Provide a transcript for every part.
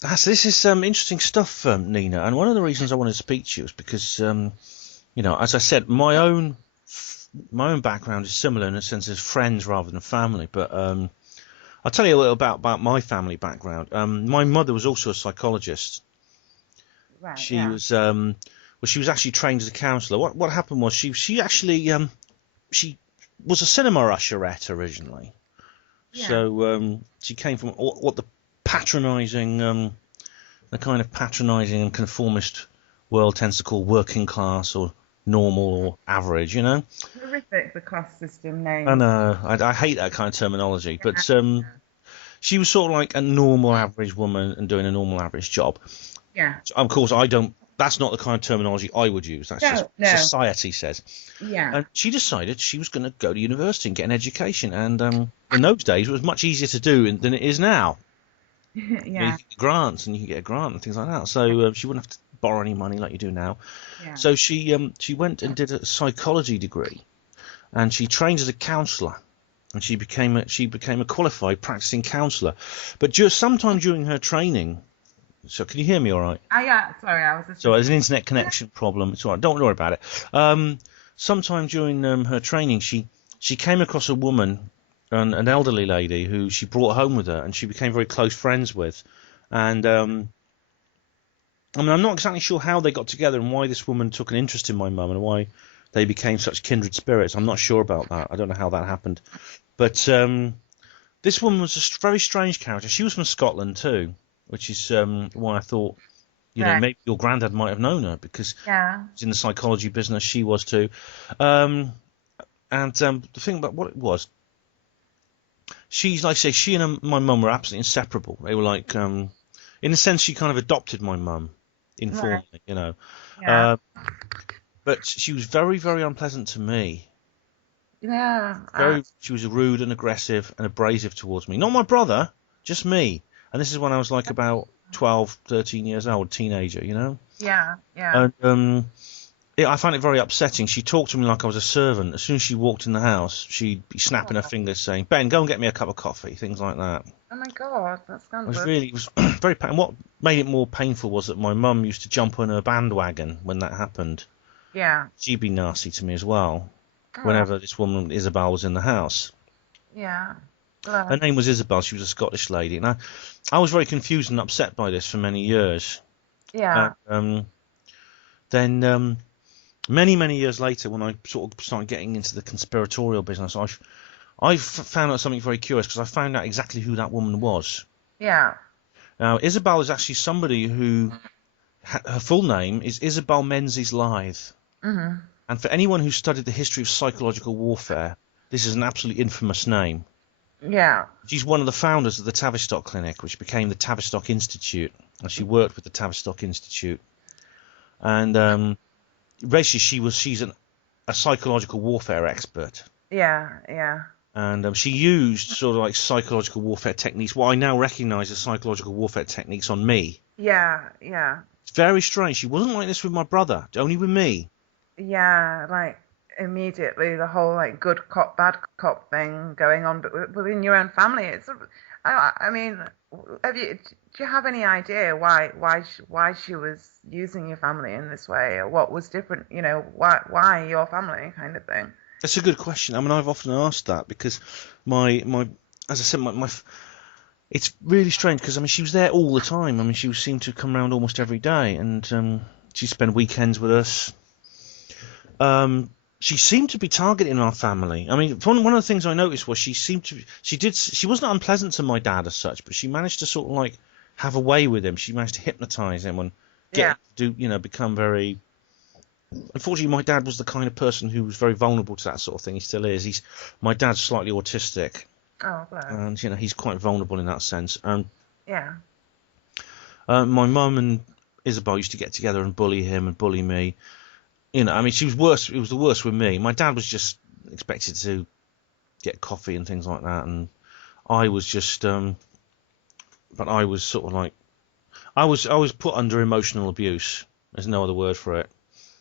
This is interesting stuff, Nina. And one of the reasons I wanted to speak to you is because, as I said, my own background is similar in a sense as friends rather than family. But I'll tell you a little about my family background. My mother was also a psychologist. Right, She yeah. was she was actually trained as a counsellor. What happened was she actually she was a cinema usherette originally. Yeah. So she came from what the kind of patronising and conformist world tends to call working class or normal or average. Horrific, the class system I names. know I hate that kind of terminology, Yeah. but she was sort of like a normal average woman and doing a normal average job. Yeah. So, of course, I don't. That's not the kind of terminology I would use. That's just No, no. society says. Yeah. And she decided she was going to go to university and get an education. And in those days, it was much easier to do than it is now. You Yeah. can get grants and you can get a grant and things like that. So she wouldn't have to borrow any money like you do now. Yeah. So she went and did a psychology degree, and she trained as a counsellor, and she became a qualified practicing counsellor. But just sometime during her training, so can you hear me all right? Yeah. Sorry, I was just So there's listening. an internet connection problem. It's all right. Don't worry about it. Sometime during her training, she came across a woman, an elderly lady, who she brought home with her, and she became very close friends with. And I mean, I'm not exactly sure how they got together and why this woman took an interest in my mum and why they became such kindred spirits. I'm not sure about that. I don't know how that happened. But this woman was a very strange character. She was from Scotland too, which is why I thought, Right. maybe your granddad might have known her because Yeah. he's in the psychology business. She was too. Um, and the thing about what it was, she's like I say, she and my mum were absolutely inseparable. They were like, in a sense, she kind of adopted my mum Right. informally. Yeah. Uh, but she was very, very unpleasant to me. Yeah. She was rude and aggressive and abrasive towards me. Not my brother, just me. And this is when I was like about 12, 13 years old, teenager. Yeah. Yeah. And I found it very upsetting. She talked to me like I was a servant. As soon as she walked in the house, she'd be snapping her Oh, fingers, saying, "Ben, go and get me a cup of coffee," things like that. oh my God, that's scandalous. It was very pain. What made it more painful was that my mum used to jump on her bandwagon when that happened. Yeah. She'd be nasty to me as well. Oh, Whenever this woman Isabel was in the house, yeah. her Bless. name was Isabel. She was a Scottish lady, and I was very confused and upset by this for many years. And Yeah. then many, many years later, when I sort of started getting into the conspiratorial business, I found out something very curious because I found out exactly who that woman was. Yeah. Now, Isabel is actually somebody who her full name is Isabel Menzies Lythe, Hmm. and for anyone who studied the history of psychological warfare, this is an absolutely infamous name. Yeah. She's one of the founders of the Tavistock Clinic, which became the Tavistock Institute, and she worked with the Tavistock Institute. And basically, a psychological warfare expert. Yeah. Yeah. And she used sort of like psychological warfare techniques, what I now recognise as psychological warfare techniques on me. Yeah. Yeah. It's very strange. She wasn't like this with my brother, only with me. Yeah. Like immediately the whole like good cop, bad cop thing going on, but within your own family. I mean, do you have any idea why she was using your family in this way, or what was different? Why your family kind of thing? That's a good question. I mean, I've often asked that because my as I said, it's really strange because I mean she was there all the time. I mean she seemed to come around almost every day, and she spent weekends with us. She seemed to be targeting our family. I mean, one of the things I noticed was she wasn't unpleasant to my dad as such, but she managed to sort of like have a way with him. She managed to hypnotize him and get Yeah. him to become very. Unfortunately, my dad was the kind of person who was very vulnerable to that sort of thing. He still is. My dad's slightly autistic, Oh, bless. and he's quite vulnerable in that sense. And Yeah. my mum and Isabel used to get together and bully him and bully me. I mean, she was worse. It was the worst with me. My dad was just expected to get coffee and things like that, and I was just, but I was sort of like, I was put under emotional abuse. There's no other word for it,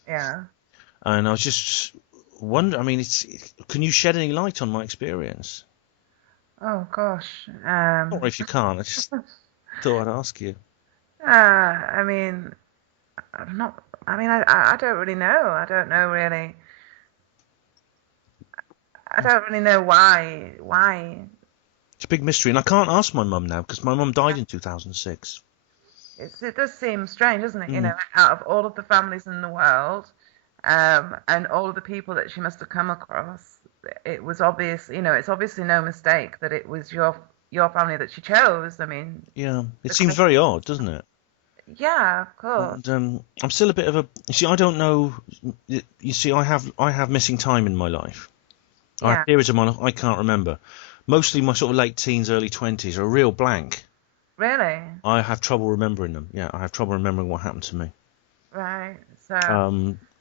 Yeah. and I was just wonder. I mean, can you shed any light on my experience? Oh gosh. Or if you can't, I just thought I'd ask you. I mean, I'm not. I mean, I don't really know. I don't know really. I don't really know why. Why It's a big mystery, and I can't ask my mum now because my mum died in 2006. it does seem strange, doesn't it? You Mm. know, out of all of the families in the world, and all of the people that she must have come across, it was obvious. You know, it's obviously no mistake that it was your family that she chose. I mean, Yeah, it the seems question, very odd, doesn't it? yeah, of course, And I'm still a bit of a. You see, I don't know. You see, I have missing time in my life. I have yeah, periods of my life I can't remember. Mostly my sort of late teens, early 20s are a real blank. really, I have trouble remembering them. Yeah, I have trouble remembering what happened to me. right. So,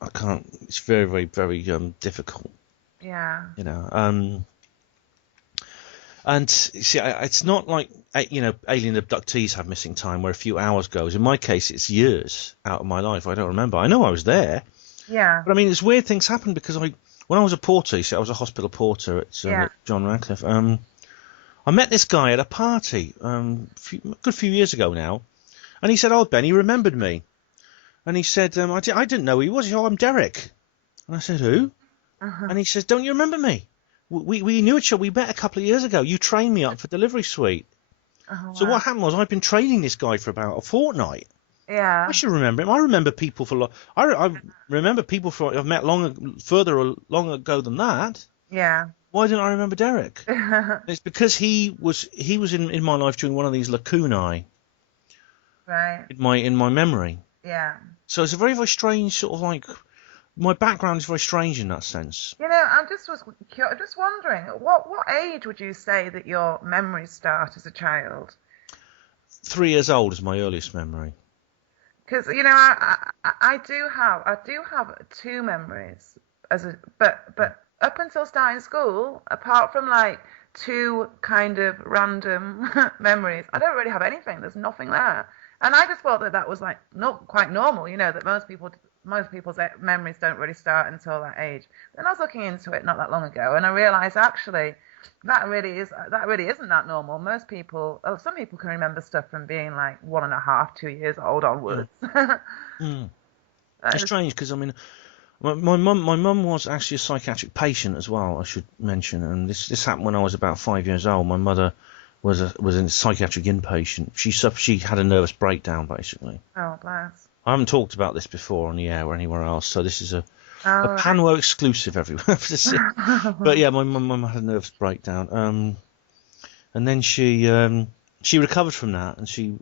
I can't. It's very, very, very difficult. yeah, You know. And see, it's not like alien abductees have missing time where a few hours goes. In my case, it's years out of my life. I don't remember. I know I was there, yeah, but I mean, it's weird things happen because when I was a porter, you see, I was a hospital porter yeah, at John Radcliffe. I met this guy at a party a good few years ago now, and he said, "Oh, Ben," he remembered me, and he said, I didn't know who he was. He said, "Oh, I'm Derek," and I said, "Who?" uh-huh. And he says, "Don't you remember me? We knew each other. We met a couple of years ago. You trained me up for delivery suite." Oh So wow, what happened was I've been training this guy for about a fortnight. I yeah, should remember him. I remember people I remember people I've met long ago than that. yeah, Why didn't I remember Derek? It's because he was in my life during one of these lacunae right, in my memory. yeah. So it's a very, very strange sort of like my background is very strange in that sense. You know, I'm just wondering, what age would you say that your memories start as a child? 3 years old is my earliest memory. Because you know, I do have two memories but up until starting school, apart from like two kind of random memories, I don't really have anything. There's nothing there, and I just thought that that was like not quite normal. You know, that most people's memories don't really start until that age. And I was looking into it not that long ago, and I realized actually that really isn't that normal. Most people, oh, some people can remember stuff from being like 1.5, 2 years old Yeah. onwards. Mm. That It's is, strange because I mean my mum was actually a psychiatric patient as well. I should mention, and this happened when I was about 5 years old. My mother was a psychiatric inpatient. She had a nervous breakdown basically. oh, bless. I haven't talked about this before on the air or anywhere else, so this is a All right. Panwo exclusive everywhere. But yeah, my mum had a nervous breakdown. And then she recovered from that, and she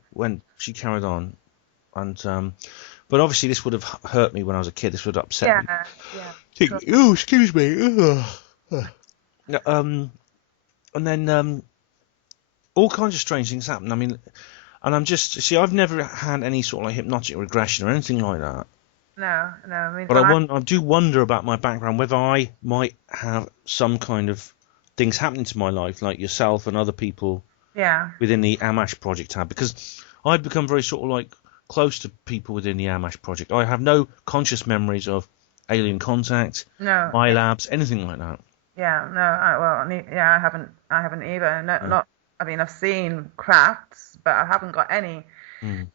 carried on, and but obviously this would have hurt me when I was a kid. This would have upset me. Yeah, yeah, cool. Oh, excuse me. Ugh. And then all kinds of strange things happen. I mean, and I've never had any sort of like hypnotic regression or anything like that. No, no. I mean, But I do wonder about my background, whether I might have some kind of things happening to my life, like yourself and other people yeah, within the Amash project have, because I've become very sort of like close to people within the Amash project. I have no conscious memories of alien contact, no, my labs, anything like that. yeah, no. Yeah, I haven't either. No, No. not. I mean, I've seen crafts, but I haven't got any Mm.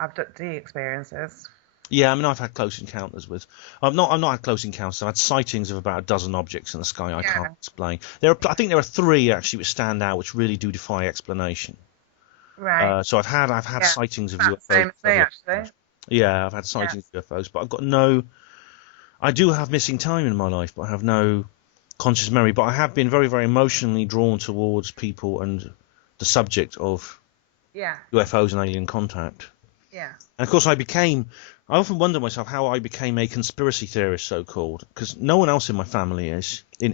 abductee experiences. Yeah, I mean, I've had close encounters with. I've not had close encounters. I've had sightings of about a dozen objects in the sky I can't Yeah, explain. I think there are three actually which stand out, which really do defy explanation. right. So I've had Yeah, sightings of about the UFOs. same as me actually. Yeah, I've had Yeah, sightings of UFOs, but I've got no. I do have missing time in my life, but I have no conscious memory. But I have been very, very emotionally drawn towards people and the subject of yeah, UFOs and alien contact. yeah, And of course, I often wonder myself how I became a conspiracy theorist, so-called, because no one else in my family is, yeah,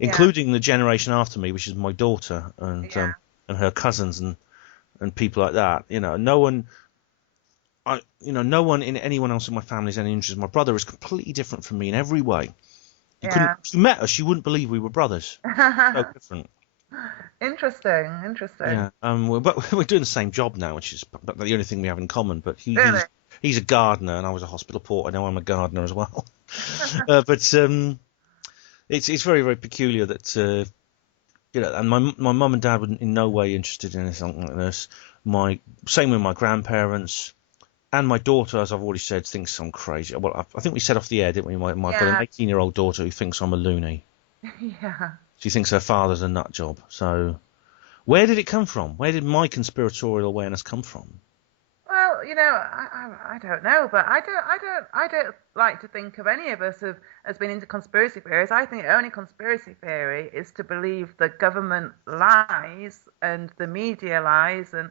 including the generation after me, which is my daughter yeah, and her cousins and people like that. No one in anyone else in my family is any interest. My brother is completely different from me in every way. yeah. If you met us, you wouldn't believe we were brothers. So different. Interesting, interesting. Yeah. But we're doing the same job now, which is but the only thing we have in common. But Really? he's a gardener, and I was a hospital porter. Now I'm a gardener as well. But it's very, very peculiar that and my mum and dad were in no way interested in anything like this. Same with my grandparents. And my daughter, as I've already said, thinks I'm crazy. Well, I think we said off the air, didn't we? I've got an Yeah, 18-year-old daughter who thinks I'm a loony. yeah. She thinks her father's a nut job. So where did it come from? Where did my conspiratorial awareness come from? Well, I don't know, but I don't like to think of any of us as being into conspiracy theories. I think the only conspiracy theory is to believe the government lies and the media lies, and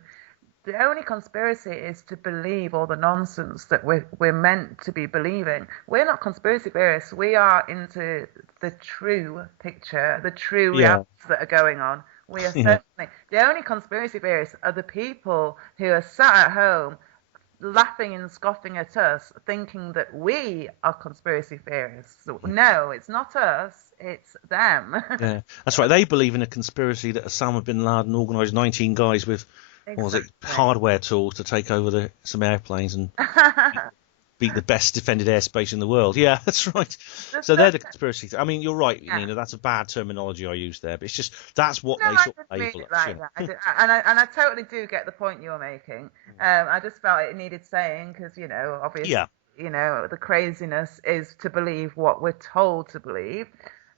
the only conspiracy is to believe all the nonsense that we're meant to be believing. We're not conspiracy theorists. We are into the true picture, the true Yeah, realities that are going on. We are yeah, certainly the only conspiracy theorists are the people who are sat at home laughing and scoffing at us, thinking that we are conspiracy theorists. No, it's not us. It's them. yeah. That's right. They believe in a conspiracy that Osama bin Laden organised 19 guys with, what was it, Exactly. hardware tools to take over some airplanes and beat the best defended airspace in the world. Yeah, that's right. The So they're first, the conspiracy. I mean, you're right, yeah. Nina. That's a bad terminology I used there, but it's just that's what No, they I sort didn't of mean label it us. like that. And I totally do get the point you're making. I just felt it needed saying because obviously, Yeah, the craziness is to believe what we're told to believe.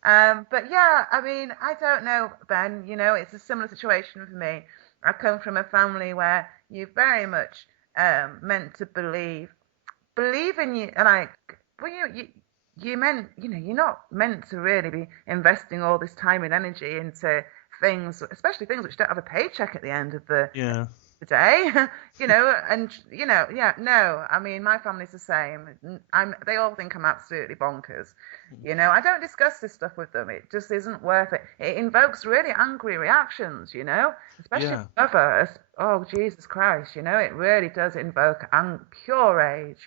But yeah, I mean, I don't know, Ben. It's a similar situation for me. I come from a family where you very much meant to believe in you, and well, you meant, you're not meant to really be investing all this time and energy into things, especially things which don't have a paycheck at the end of yeah, the day, and yeah, no, I mean, my family's the same. They all think I'm absolutely bonkers. I don't discuss this stuff with them. It just isn't worth it. It invokes really angry reactions, especially yeah. mother. Oh, Jesus Christ, it really does invoke pure rage.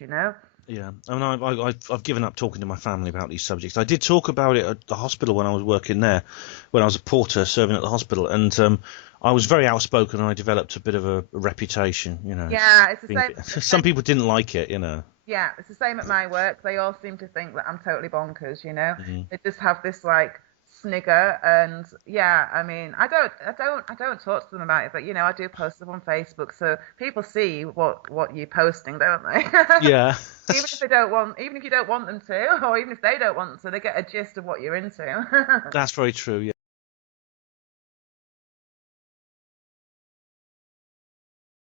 Yeah, I mean, I've given up talking to my family about these subjects. I did talk about it at the hospital when I was working there, when I was a porter serving at the hospital, and I was very outspoken and I developed a bit of a reputation, Yeah, it's the being a same. bit, some people didn't like it. Yeah, it's the same at my work. They all seem to think that I'm totally bonkers. Mm. They just have this like snigger, and yeah, I mean, I don't talk to them about it, but I do post stuff on Facebook, so people see what you're posting, don't they? Yeah, Even if you don't want them to, or even if they don't want to, they get a gist of what you're into. that's very true. Yeah.